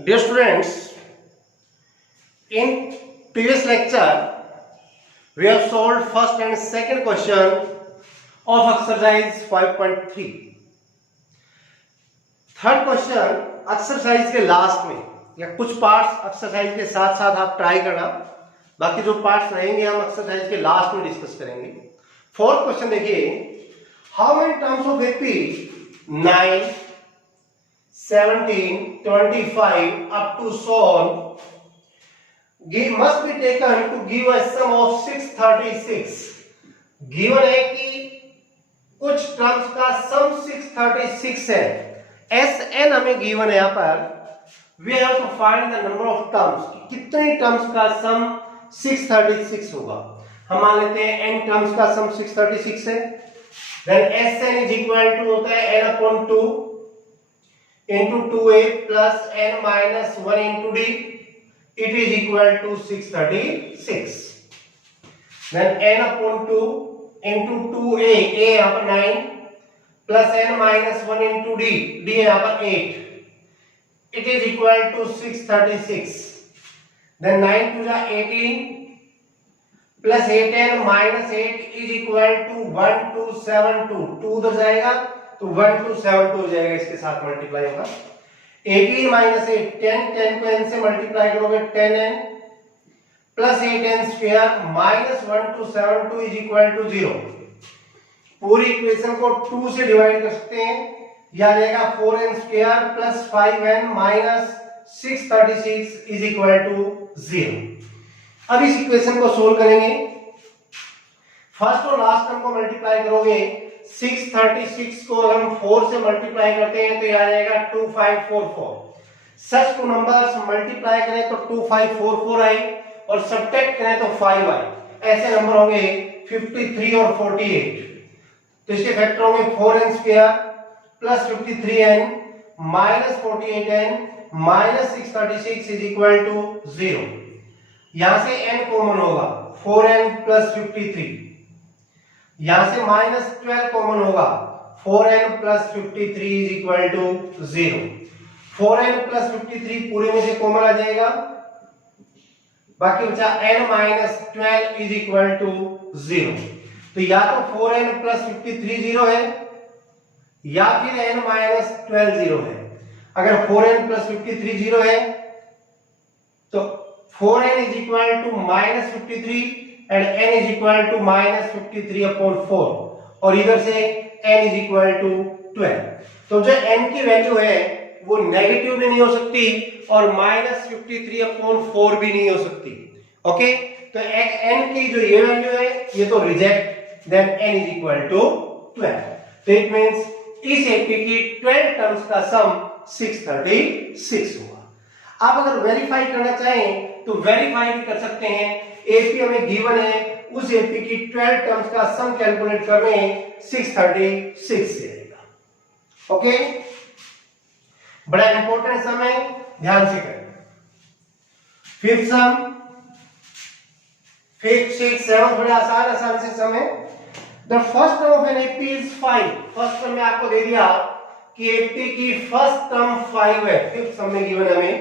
Dear students, in previous lecture we have solved first and second question of exercise 5.3. Third question exercise के last में या कुछ parts exercise के साथ साथ आप ट्राई करना, बाकी जो पार्ट्स रहेंगे हम एक्सरसाइज के लास्ट में डिस्कस करेंगे। फोर्थ क्वेश्चन देखिए, how many terms of AP 9 17 25 up to so on must be taken to give a sum of 636। Given है कि कुछ टर्म्स का सम 636 है। Sn हमें गिवन है यहाँ पर। We have to find the number of terms, कितने टर्म्स का सम 636 होगा। हम मान लेते हैं n टर्म्स का सम 636 है। Then Sn is equal to होता है n upon 2 into 2a plus n minus 1 into d, it is equal to 636. Then n upon 2 into 2a, a यहाँ पर 9 plus n minus 1 into d, d यहाँ पर 8, it is equal to 636. Then 9 to the 18 plus 8n minus 8 is equal to 1272. 2 उधर जाएगा तो 1272 हो जाएगा, इसके साथ मल्टीप्लाई होगा। 18 माइनस 8 10, 10 को n से मल्टीप्लाई करोगे 10n plus 8n square minus 1272 is equal to 0। पूरी इक्वेशन को 2 से डिवाइड कर सकते हैं, यह आ जाएगा 4n square plus 5n minus 636 is equal to 0। अब इस इक्वेशन को सोल्व करेंगे। फर्स्ट और लास्ट टर्म को मल्टीप्लाई करोगे, 636 को अगर हम 4 से मल्टीप्लाई करते हैं तो यह आ जाएगा 2544। सच टू नंबर्स मल्टीप्लाई करें तो 2544 आए और सब्ट्रैक्ट करें तो 5 आए। ऐसे नंबर होंगे 53 और 48। तो इसके फैक्टर होंगे 4n square plus 53n minus 48n minus 636 is equal to 0। यहां से n कॉमन होगा 4n प्लस 53, यहां से माइनस 12 कॉमन होगा 4n plus 53 is equal to 0। 4n plus 53 पूरे में से कॉमन आ जाएगा, बाकी बचा n minus 12 is equal to 0। तो या तो 4n प्लस 53 0 है या फिर n माइनस 12 0 है। अगर 4n प्लस 53 0 है तो 4n is equal to minus 53 and n is equal to minus 53 upon 4 और इधर से n इज इक्वल टू 12। तो जो n की वैल्यू है वो नेगेटिव भी नहीं हो सकती और माइनस 53 अपॉन 4 भी नहीं हो सकती। ओके, तो n की जो ये वैल्यू है ये तो reject, then n is equal to 12। तो इट मींस इस एपी की 12 टर्म्स का सम 636 होगा। आप अगर वेरीफाई करना चाहें तो वेरीफाई भी कर सकते हैं। एपी हमें गिवन है, उस एपी की 12 टर्म्स का सम कैलकुलेट करने 636 से आएगा। ओके, बड़ा इंपॉर्टेंट सम है, ध्यान से करें। फिफ्थ सम, फिफ्थ, सिक्स, सेवंथ बड़े आसान से सम है। The first term of an AP is 5। First term में आपको दे दिया कि एपी की फर्स्ट टर्म 5 है, फिफ्थ सम में गिवन हमें,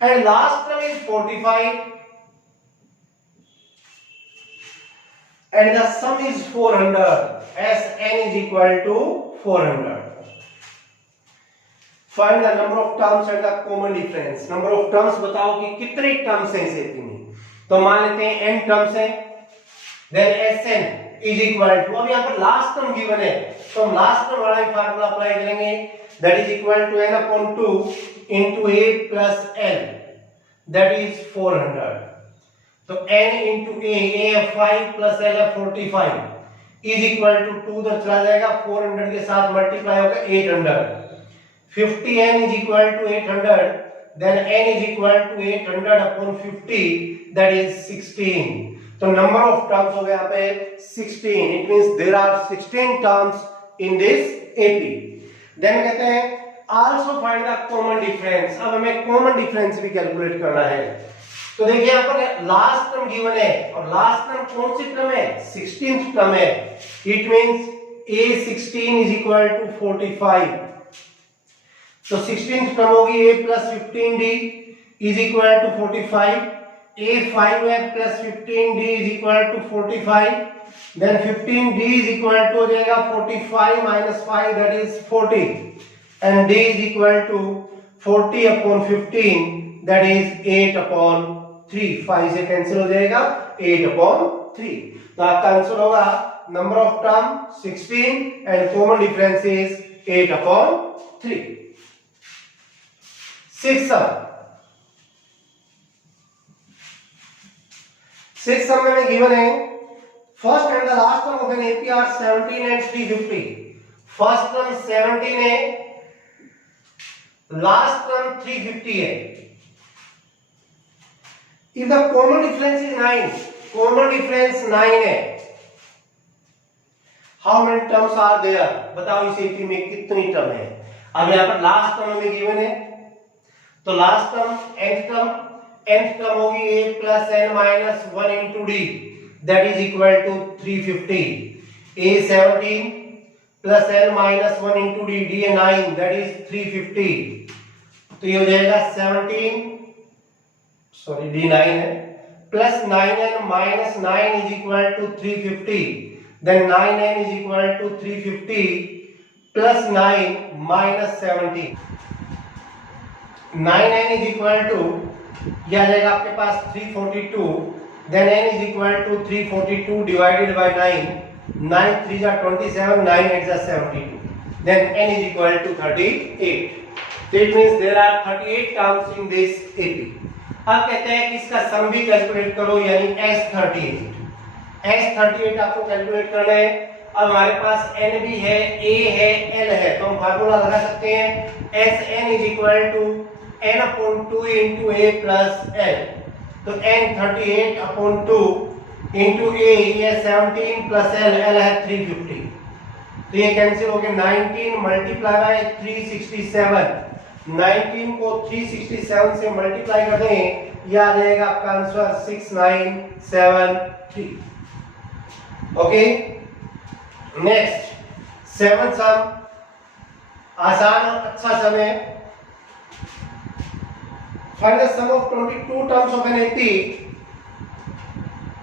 and last term is 45 and the sum is 400। Sn is equal to 400। Find the number of terms and the common difference। number of terms बताओ कि कितने टर्म्स हैं इस एपी में। तो मान लेते हैं n टर्म्स हैं, then Sn is equal to, अब यहाँ पर लास्ट टर्म गिवन है तो हम लास्ट टर्म वाला ही फार्मूला अप्लाई करेंगे, that is equal to n upon 2 into a plus l, that is 400। तो n into a 5 plus l 45 is equal to 2 उधर चला जाएगा, 400 के साथ मल्टीप्लाई होगा 800। 50n is equal to 800, then n is equal to 800 upon 50, that is 16। तो number of terms हो गया यहाँ पे 16। It means there are 16 terms in this AP. Then कहते हैं also find the common difference. अब हमें कॉमन डिफरेंस भी कैलकुलेट करना है। तो देखिए यहाँ पर लास्ट टर्म गिवन है और लास्ट टर्म कौन सी टर्म है, 16th टर्म है। It means a16 is equal to 45 तो 16th टर्म होगी a plus 15d is equal to 45, a5f plus 15d is equal to 45, then 15d is equal to हो जाएगा 45 minus 5 that is 40, and d is equal to 40 upon 15 that is 8 upon 3, 5 से cancel हो जाएगा 8 upon 3, तो आपका answer होगा number of term 16 and common difference is 8 upon 3. 6 sum में given है first and the last term of an AP are 17 and 350. First term 17 है, last term 350 है. If the common difference is 9, common difference 9 है, how many terms are there? बताओ इस AP में कितनी term है. अब यहाँ पर लास्ट टर्म में गिवन है, तो लास्ट टर्म nth टर्म होगी a plus n minus 1 into d that is equal to 350. a 17 plus n minus 1 into d, d 9 that is 350. तो ये हो जाएगा 17 सॉरी d 9 है plus 9n minus 9 is equal to 350. Then 9n is equal to 350 plus 9 minus 17. 9n is equal to यह आ जाएगा आपके पास 342. Then n is equal to 342 divided by 9. 9 3 are 27, 9 8 are 72. Then n is equal to 38. So it means there are 38 terms in this AP. अब कहते हैं कि इसका सम भी कैलकुलेट करो, यानी S38. S38 आपको कैलकुलेट करना है. अब हमारे पास n भी है, a है, l है, तो हम फार्मूला लगा सकते हैं Sn is equal to n upon 2 into a plus l. तो n 38 upon 2 into a, ये 17 plus l, l है 350. तो ये कैंसिल हो गया. 19 मल्टीप्लाई बाय 367, 19 को 367 से मल्टीप्लाई कर दें, ये आ जाएगा आपका आंसर 6973. ओके, नेक्स्ट 7th सम, आसान और अच्छा सम है. Find the sum of 22 terms of an AP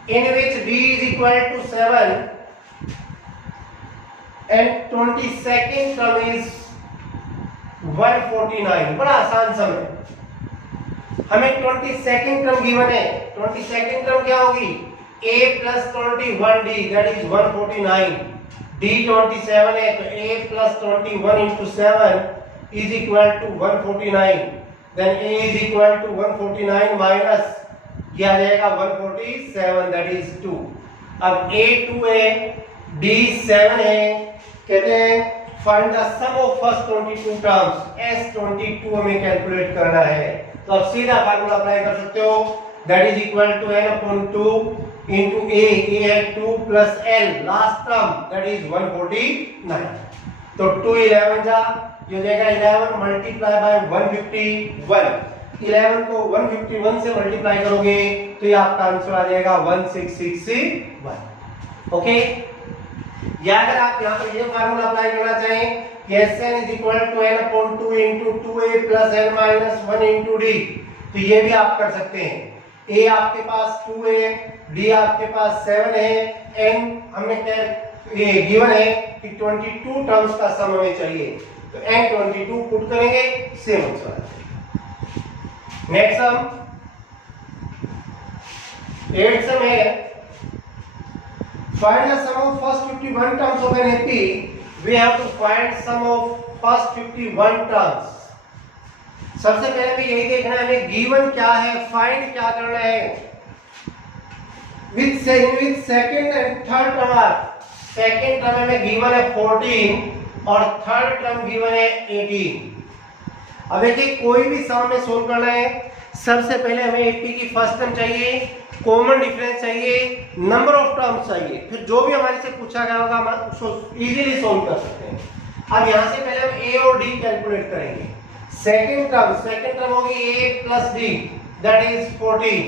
in which d is equal to 7 and 22nd term is 149. बड़ा आसान सम है. हमें 22nd टर्म गिवन है. 22nd टर्म क्या होगी? a plus 21d that is 149. d 27 है, तो a plus 21 into 7 is equal to 149. Then a is equal to 149 minus ये आ जाएगा 147 that is 2. अब a 2 है, d 7 है, कहते हैं find the sum of first 22 terms. S22 हमें कैलकुलेट करना है. तो अब सीधा फार्मूला अप्लाई कर सकते हो, that is equal to n upon 2 into a है 2 plus l, last term that is 149. तो 2 11 जा, ये हो जाएगा 11 मल्टीप्लाई बाय 151. 11 को 151 से मल्टीप्लाई करोगे तो ये आपका आंसर आ जाएगा 1661. ओके, या अगर आप यहाँ पर ये फार्मूला अप्लाई करना चाहें कि Sn is equal to n upon 2 into 2a plus n minus 1 into d, तो ये भी आप कर सकते हैं. a आपके पास 2 है, d आपके पास 7 है, n हमने ये गिवन है कि 22 टर्म्स का सम हमें चाहिए, तो n 22 पुट करेंगे, सेम आंसर आ जाएगा. नेक्स्ट सम 8th सम है, find the sum of first 51 terms of an AP. We have to find sum of first 51 terms. सबसे पहले भी यही देखना है हमें गिवन क्या है, फाइंड क्या करना है. With second and third term, second term में गिवन है 14 और थर्ड टर्म गिवन है 18. अब देखिए कोई भी सम में सोल्व करना है, सबसे पहले हमें एपी की फर्स्ट टर्म चाहिए, कॉमन डिफरेंस चाहिए, नंबर ऑफ टर्म्स चाहिए, फिर जो भी हमारे से पूछा गया होगा हम उसको इजीली सोल्व कर सकते हैं. अब यहां से पहले हम ए और डी कैलकुलेट करेंगे. सेकंड टर्म होगी a plus d that is 14.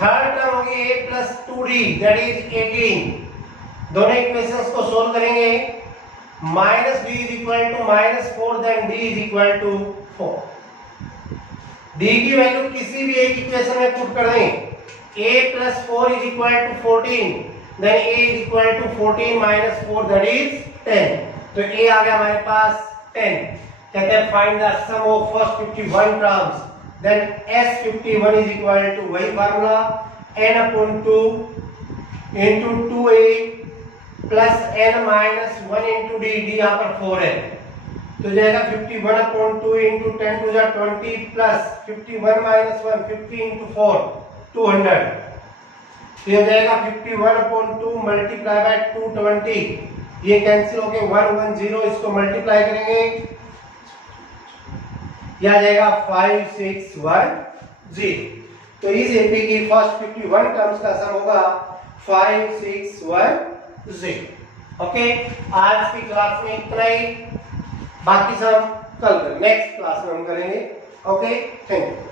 Third term होगी a plus 2d that is 18. दोनों इक्वेशंस को सोल्व करेंगे minus D is equal to -4, then D is equal to 4। D की वैल्यू किसी भी एक इक्वेशन में पुट कर दें। a plus 4 is equal to 14, then a is equal to 14 minus 4, that is 10। तो a आ गया हमारे पास 10। कहते हैं find the sum of first 51 terms, then s51 is equal to वही formula n upon 2 into 2a plus n minus 1 into d, d यहाँ पर 4 है तो जाएगा 51 upon 2 into 10 to the 20 plus 51 minus 1 50 into 4 200। तो ये जाएगा 51 upon 2 मल्टीप्लाई बाय 220, ये कैंसिल होके 110, इसको मल्टीप्लाई करेंगे यह आ जाएगा 5610। तो इस एपी की फर्स्ट 51 टर्म्स का सम होगा 5610। ओके, आज की क्लास में इतना ही, बाकी सब कल नेक्स्ट क्लास में हम करेंगे। Okay, thank you.